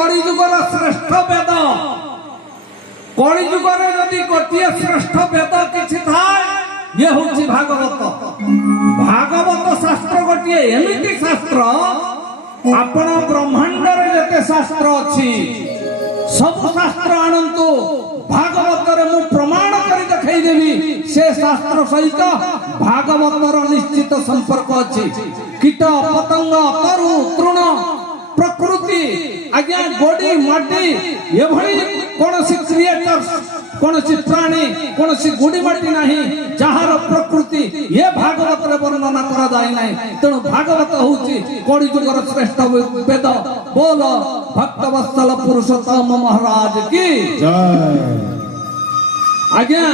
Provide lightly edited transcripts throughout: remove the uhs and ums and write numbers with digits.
कली जुगर श्रेष्ठ वेद कली जुगर यदि गोटे श्रेष्ठ वेद किसी थाए ये हूँ भागवत भागवत शास्त्र गोटे एमती शास्त्र आपण ब्रह्मांड जिते शास्त्र अच्छी सब शास्त्र आणंतु भागवत मु प्रमाण कर देखदेवी से शास्त्र सहित भागवतर निश्चित संपर्क अच्छी कीट पतंग तरु तृण प्रकृति आज्ञा गोडी माटी एभली कौन सी क्रिएटर्स कौन सी प्राणी कौन सी गुड़ी माटी नहीं जहार प्रकृति ये भागवत वर्णना करा जाए नहीं तेणु भागवत होची कली जुगर श्रेष्ठ वेद बोल भक्तवत्सल पुरुषोत्तम महाराज की जय। आज्ञा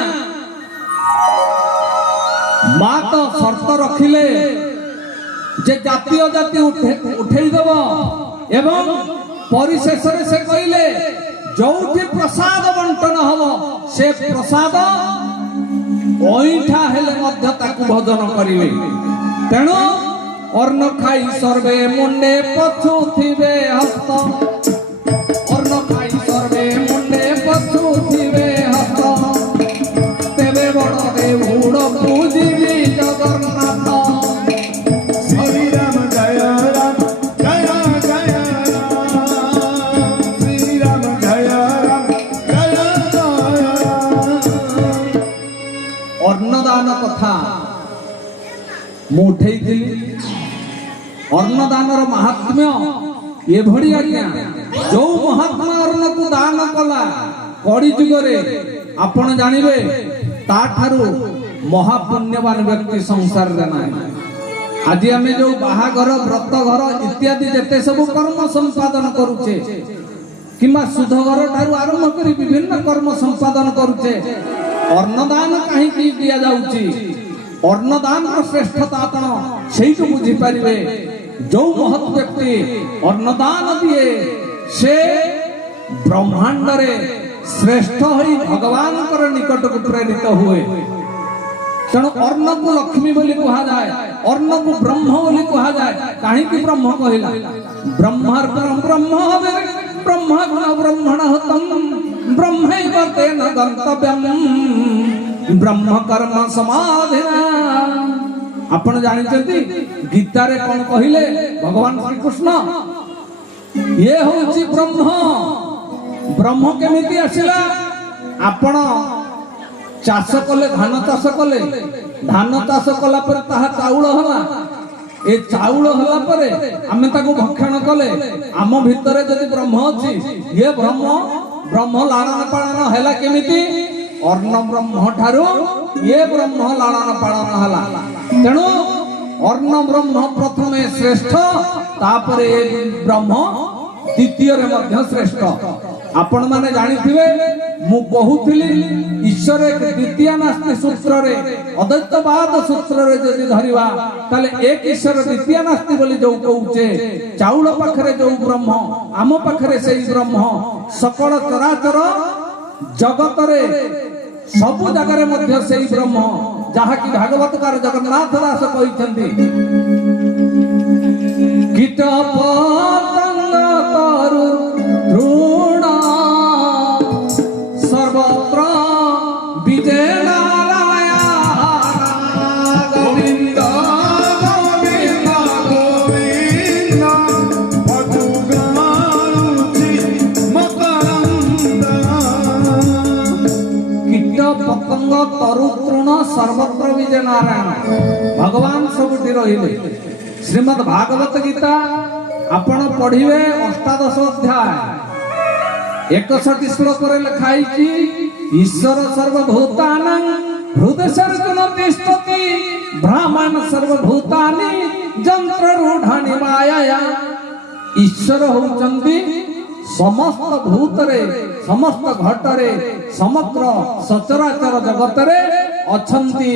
माँ तो शर्त रखिले जे जातीय जाति उठेई देव एवं परिशेष से कहले जोठी प्रसाद बंटन हम से प्रसाद ओइठा हेले मध्य ताकु भोजन करिवे तेणु अन्न खाई सर्वे मुंडे पछु थिबे हस्त अन्न खाई सर्वे मुंडे पछु थिबे हस्त तेबे बड़े उड़ पूजिबी जगन्नाथ अन्नदान कथा मुठे अन्नदान महात्म्य ये भरी आज्ञा जो महात्मा अन्न को दान कला कली जुगरे आपण जानिबे ताठारु महापुण्यवान व्यक्ति संसार रे नाही। आज आम जो बाहाघर व्रत घर इत्यादि जेते सब कर्म संपादन करुचे किंबा सुध घर ठारू आरंभ करी विभिन्न कर्म संपादन करुचे अन्नदान कहीं दिया जाउची अन्नदान श्रेष्ठता आपण सेइटु बुझी पारिबे जो महत व्यक्ति अन्नदान दिए से ब्रह्मांड रे श्रेष्ठ होई भगवान कर निकट को प्रेरित हुए तेणु अन्न को लक्ष्मी बोली कहा जाए अन्न को ब्रह्म बोली कहा जाए कहीं की ब्रह्म कहला ब्रह्मार्पणं ब्रह्म ब्रह्म गुण ब्रह्मण हतम ब्रह्मैव तेन गन्तव्यम् ब्रह्म कर्म समाधि। आपण जानिचंती गीता रे कोन कहिले भगवान श्री कृष्ण ये होची ब्रह्म ब्रह्म केमिति आसिला आपण चाष कले धान चाष कले धान चाष कला पर ताहा चाउल होला ए चाउल होला परे आमे ताको भक्षण कले आम भितरे जदि ब्रह्म अछि ये ब्रह्म लालन पालन हैला केमिति अर्ण ब्रह्म ठारू ये ब्रह्म लालन पालन हला तेणु अर्ण ब्रह्म प्रथमे श्रेष्ठ तापरे ब्रह्म द्वितीय रे मध्य श्रेष्ठ। आपण माने जानिथिबे मु कहूथिली ईश्वर द्वितीय नास्ति सूत्र रे अद्वैतवाद सूत्र रे जदि धरिबा ताले एक ईश्वर द्वितीय नास्ति बोली जो कहूचे चाउल पाखरे जो ब्रह्म आम पाखरे सेई ब्रह्म सकल चराचर जगत रे सब जगह मध्य सेई ब्रह्म जहा कि भागवतकार जगन्नाथ दास कहिसंती कीट पतंग तरु तृण सर्वत्र विजय तरु तृण सर्वत्र विजय नारायण भगवान सबुठी रहिले। श्रीमद् भागवत गीता आपण पढ़िबे अष्टादश अध्याय 61 श्लोक रे लिखाई कि ईश्वर सर्वभूतानां हृदयर्जुन तिष्ठति ब्राह्मण सर्वभूतानि यंत्र रूढ़ानि माया। ईश्वर होचंती समस्त भूतरे समस्त घटरे समग्र सचराचर जगतरे अछंती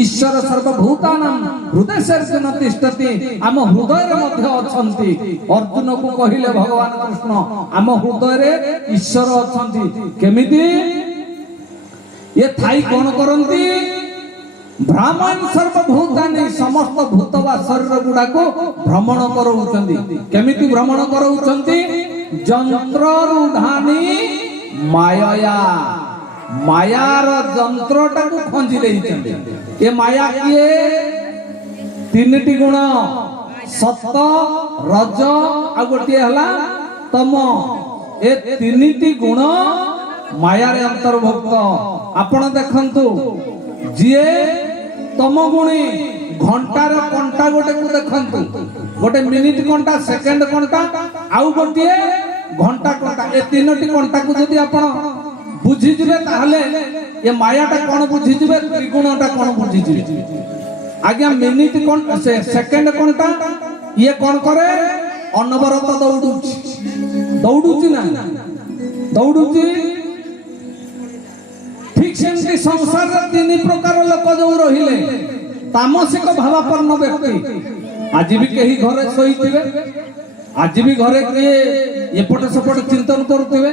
ईश्वर सर्वभूतानां हृदयर्जुन तिष्ठति आम हृदय मध्य अछंती। अर्जुन को कहिले भगवान कृष्ण आम हृदय ईश्वर अछंती केमिति ये थाई कोन करंती ब्राह्मण सर्वभूतानि समस्त भूत वा शरीर गुडा को भ्रमण करउचंती केमिति भ्रमण करउचंती ଯନ୍ତ୍ର ରୁଢାନି ମାୟା ମାୟାର ଯନ୍ତ୍ରଟାକୁ ଖଞ୍ଜି ଦେଇଛନ୍ତି। ଏ ମାୟା କିଏ? ତିନିଟି ଗୁଣ ସତ ରଜ ଆଉ ଗୋଟିଏ ହେଲା ତମ। ଏ ତିନିଟି ଗୁଣ ମାୟାରେ ଅନ୍ତର୍ଭୁକ୍ତ। ଆପଣ ଦେଖନ୍ତୁ ଯିଏ ତମ ଗୁଣୀ ଘଣ୍ଟାର କଣ୍ଟା ଗୋଟେକୁ ଦେଖନ୍ତୁ, ଗୋଟେ ମିନିଟ କଣ୍ଟା, ସେକେଣ୍ଡ କଣ୍ଟା ଆଉ ଗୋଟିଏ ଘଣ୍ଟା କଣ୍ଟା। ଏ ତିନୋଟି କଣ୍ଟାକୁ ଯଦି ଆପଣ ବୁଝିଯିବେ ତାହେଲେ ଏ ମାୟାଟା କଣ ବୁଝିଯିବେ, ତ୍ରିଗୁଣଟା କଣ ବୁଝିଯିବେ। ଆଜ୍ଞା ମିନିଟ କଣ୍ଟା ସେକେଣ୍ଡ କଣ୍ଟା ଇଏ କଣ କରେ, ଅନବରତ ଦୌଡୁଛି, ଦୌଡୁଛି ନା ଦୌଡୁଛି। ଠିକ ସେମିତି ସଂସାରରେ ତିନି ପ୍ରକାର ଲୋକ ଯୋଉ ରହିଲେ, ତାମସିକ ଭାବାପନ୍ନ ବ୍ୟକ୍ତି। ଆଜି ବି କେହି ଘରେ ଶୋଇଥିବେ, ଆଜି ବି ଘରେ କିଏ ଏପଟ ସେପଟ ଚିନ୍ତନ କରୁଥିବେ,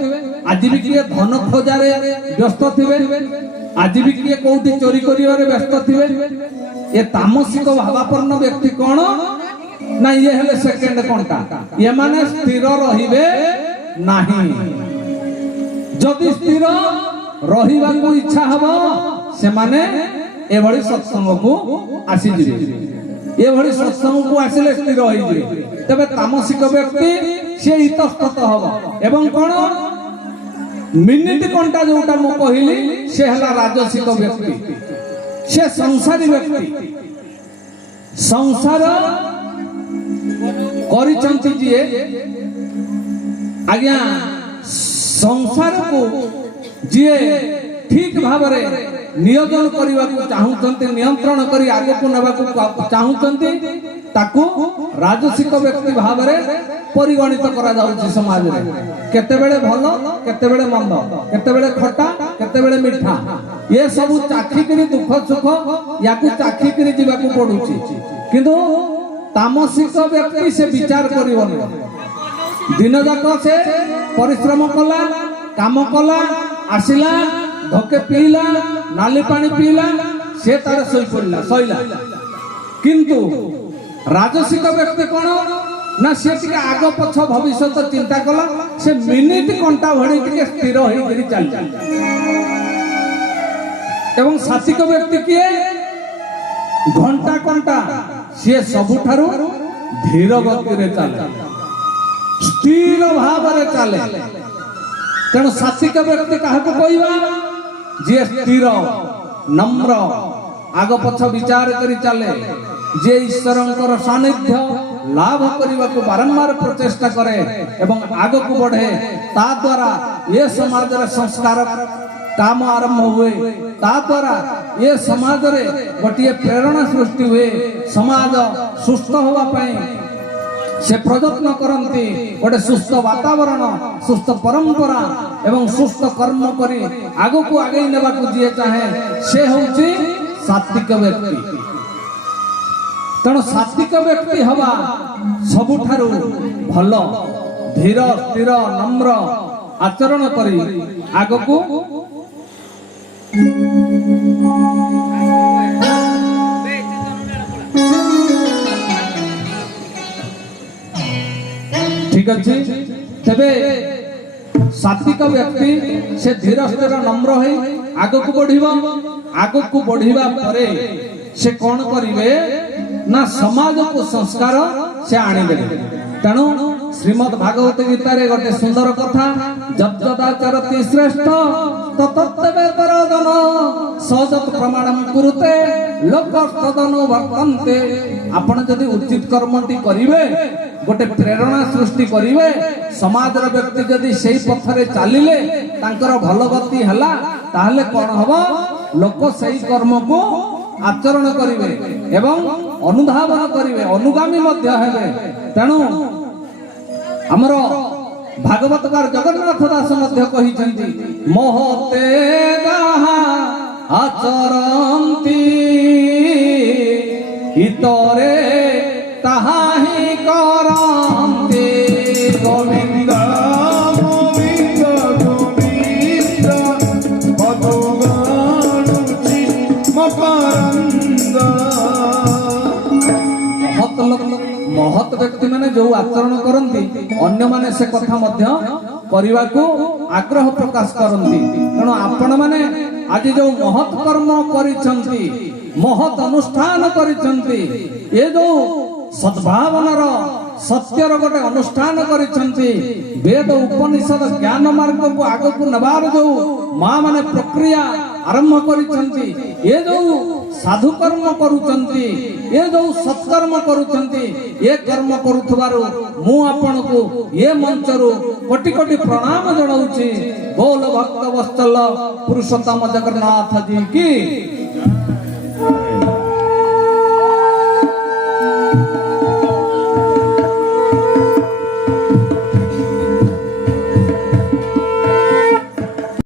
ଆଜି ବି କିଏ ଧନ ଖୋଜାରେ ବ୍ୟସ୍ତ ଥିବେ, ଆଜି ବି କିଏ କୋଉଠି ଚୋରି କରିବାରେ ବ୍ୟସ୍ତ ଥିବେ। ଏ ତାମସିକ ଭାବାପନ୍ନ ବ୍ୟକ୍ତି କଣ ନା ଇଏ ହେଲେ ସେକେଣ୍ଡ କଣ୍ଟା। ଏମାନେ ସ୍ଥିର ରହିବେ ନାହିଁ। ଯଦି ସ୍ଥିର ରହିବାକୁ ଇଚ୍ଛା ହବ ସେମାନେ ଏଭଳି ସତ୍ସଙ୍ଗକୁ ଆସିଯିବେ। ଏଭଳି ସତ୍ସଙ୍ଗକୁ ଆସିଲେ ସ୍ଥିର ହୋଇଯିବେ। ତେବେ ତାମସିକ ବ୍ୟକ୍ତି ସେ ଇତସ୍ତତ ହବ। ଏବଂ କଣ ମିନିଟ କଣ୍ଟା ଯୋଉଟା ମୁଁ କହିଲି ସେ ହେଲା ରାଜସିକ ବ୍ୟକ୍ତି, ସେ ସଂସାରୀ ବ୍ୟକ୍ତି। ସଂସାର କରିଛନ୍ତି ଯିଏ, ଆଜ୍ଞା ସଂସାରକୁ ଯିଏ ଠିକ ଭାବରେ ନିୟୋଜନ କରିବାକୁ ଚାହୁଁଛନ୍ତି, ନିୟନ୍ତ୍ରଣ କରି ଆଗକୁ ନେବାକୁ ଚାହୁଁଛନ୍ତି, ତାକୁ ରାଜସିକ ବ୍ୟକ୍ତି ଭାବରେ ପରିଗଣିତ କରାଯାଉଛି ସମାଜରେ। କେତେବେଳେ ଭଲ, କେତେବେଳେ ମନ୍ଦ, କେତେବେଳେ ଖଟା, କେତେବେଳେ ମିଠା, ଏ ସବୁ ଚାଖିକିରି ଦୁଃଖ ସୁଖ ୟାକୁ ଚାଖିକିରି ଯିବାକୁ ପଡୁଛି। କିନ୍ତୁ ତାମସିକ ବ୍ୟକ୍ତି ସେ ବିଚାର କରିବନି। ଦିନ ଯାକ ସେ ପରିଶ୍ରମ କଲା, କାମ କଲା, ଆସିଲା, ଢୋକେ ପିଇଲା, ନାଲି ପାଣି ପିଇଲା, ସେ ତାର ଶୋଇ ପଡିଲା, ଶୋଇଲା। କିନ୍ତୁ ରାଜସିକ ବ୍ୟକ୍ତି କଣ ନା ସେ ଟିକେ ଆଗ ପଛ ଭବିଷ୍ୟତ ଚିନ୍ତା କଲା, ସେ ମିନିଟ କଣ୍ଟା ଭଳି ଟିକେ ସ୍ଥିର ହେଇକରି ଚାଲିଲା। ଏବଂ ସାତ୍ଵିକ ବ୍ୟକ୍ତି କିଏ? ଘଣ୍ଟା କଣ୍ଟା ସିଏ ସବୁଠାରୁ ଧୀର ଗତିରେ ଚାଲେ, ସ୍ଥିର ଭାବରେ ଚାଲେ। ତେଣୁ ସାତ୍ଵିକ ବ୍ୟକ୍ତି କାହାକୁ କହିବା? ଯିଏ ସ୍ଥିର, ନମ୍ର, ଆଗ ପଛ ବିଚାର କରି ଚାଲେ, ଯିଏ ଈଶ୍ୱରଙ୍କର ସାନ୍ନିଧ୍ୟ ଲାଭ କରିବାକୁ ବାରମ୍ବାର ପ୍ରଚେଷ୍ଟା କରେ ଏବଂ ଆଗକୁ ବଢେ। ତା ଦ୍ୱାରା ଏ ସମାଜରେ ସଂସ୍କାର କାମ ଆରମ୍ଭ ହୁଏ, ତା ଦ୍ୱାରା ଏ ସମାଜରେ ଗୋଟିଏ ପ୍ରେରଣା ସୃଷ୍ଟି ହୁଏ। ସମାଜ ସୁସ୍ଥ ହେବା ପାଇଁ ସେ ପ୍ରଯତ୍ନ କରନ୍ତି। ଗୋଟେ ସୁସ୍ଥ ବାତାବରଣ, ସୁସ୍ଥ ପରମ୍ପରା ଏବଂ ସୁସ୍ଥ କର୍ମ କରି ଆଗକୁ ଆଗେଇ ନେବାକୁ ଯିଏ ଚାହେଁ ସେ ହେଉଛି ସାତ୍ଵିକ ବ୍ୟକ୍ତି। ତେଣୁ ସାତ୍ଵିକ ବ୍ୟକ୍ତି ହବା ସବୁଠାରୁ ଭଲ। ଧୀର, ସ୍ଥିର, ନମ୍ର ଆଚରଣ କରି ଆଗକୁ ঠিক ଅଛି। ତେବେ ସାତ୍ଵିକ ବ୍ୟକ୍ତି ସେ ଧୀର ସ୍ଥିର ନମ୍ର ହୋଇ ଆଗକୁ ବଢିବ। ଆଗକୁ ବଢିବା ପରେ ସେ କଣ କରିବେ ନା ସମାଜକୁ ସଂସ୍କାର ସେ ଆଣିଦେବେ। ତେଣୁ ଶ୍ରୀମଦ ଭାଗବତ ଗୀତାରେ ଗୋଟେ ସୁନ୍ଦର କଥା, ଯଦ୍ଯଦାଚରତି ଶ୍ରେଷ୍ଠ ତତତ୍ତେବେତରଦନ ସଯତ୍ ପ୍ରମାଣଂ କୁରୁତେ ଲୋକସ୍ତଦନୁ ବର୍ତ୍ତନ୍ତେ। ଆପଣ ଯଦି ଉଚିତ କର୍ମଟି କରିବେ, ଗୋଟେ ପ୍ରେରଣା ସୃଷ୍ଟି କରିବେ, ସମାଜର ବ୍ୟକ୍ତି ଯଦି ସେଇ ପଥରେ ଚାଲିଲେ ତାଙ୍କର ଭଲ ଗତି ହେଲା, ତାହେଲେ କଣ ହବ? ଲୋକ ସେଇ କର୍ମକୁ ଆଚରଣ କରିବେ ଏବଂ ଅନୁଧାବନ କରିବେ, ଅନୁଗାମୀ ମଧ୍ୟ ହେବେ। ତେଣୁ ଆମର ଭାଗବତକାର ଜଗନ୍ନାଥ ଦାସ ମଧ୍ୟ କହିଛନ୍ତି, ମହତେ ଯାହା ଆଚରନ୍ତି ହିତରେ ତାହା ହିଁ କରନ୍ତି। ଗୋବିନ୍ଦ ଗୋବିନ୍ଦ ଗୋବିନ୍ଦ ପଦଗାଣୁଛି ମକରନ୍ଦ। ମହତ୍ ବ୍ୟକ୍ତି ମାନେ ଯୋଉ ଆଚରଣ କରନ୍ତି ଅନ୍ୟ ଅନ୍ୟମାନେ ସେ କଥା ମଧ୍ୟ କରିବାକୁ ଆଗ୍ରହ ପ୍ରକାଶ କରନ୍ତି। ତେଣୁ ଆପଣମାନେ ଆଜି ଯୋଉ ମହତ୍ କର୍ମ କରିଛନ୍ତି, ମହତ୍ ଅନୁଷ୍ଠାନ କରିଛନ୍ତି, ଏ ଯୋଉ ସଦ୍ଭାବନାର ସତ୍ୟର ଗୋଟେ ଅନୁଷ୍ଠାନ କରିଛନ୍ତି, ବେଦ ଉପନିଷଦ ଜ୍ଞାନ ମାର୍ଗକୁ ଆଗକୁ ନେବାର ଯୋଉ ମା ମାନେ ପ୍ରକ୍ରିୟା ଆରମ୍ଭ କରିଛନ୍ତି, ଏ ଯୋଉ ସାଧୁ କର୍ମ କରୁଛନ୍ତି, ଏ ଯୋଉ ସତ୍କର୍ମ କରୁଛନ୍ତି, ଏ କର୍ମ କରୁଥିବାରୁ ମୁଁ ଆପଣଙ୍କୁ ଏ ମଞ୍ଚରୁ କୋଟି କୋଟି ପ୍ରଣାମ ଜଣାଉଛି। ବୋଲ ଭକ୍ତ ବତ୍ସଲ ପୁରୁଷୋତ୍ତମ ଜଗନ୍ନାଥ ଜୀ କି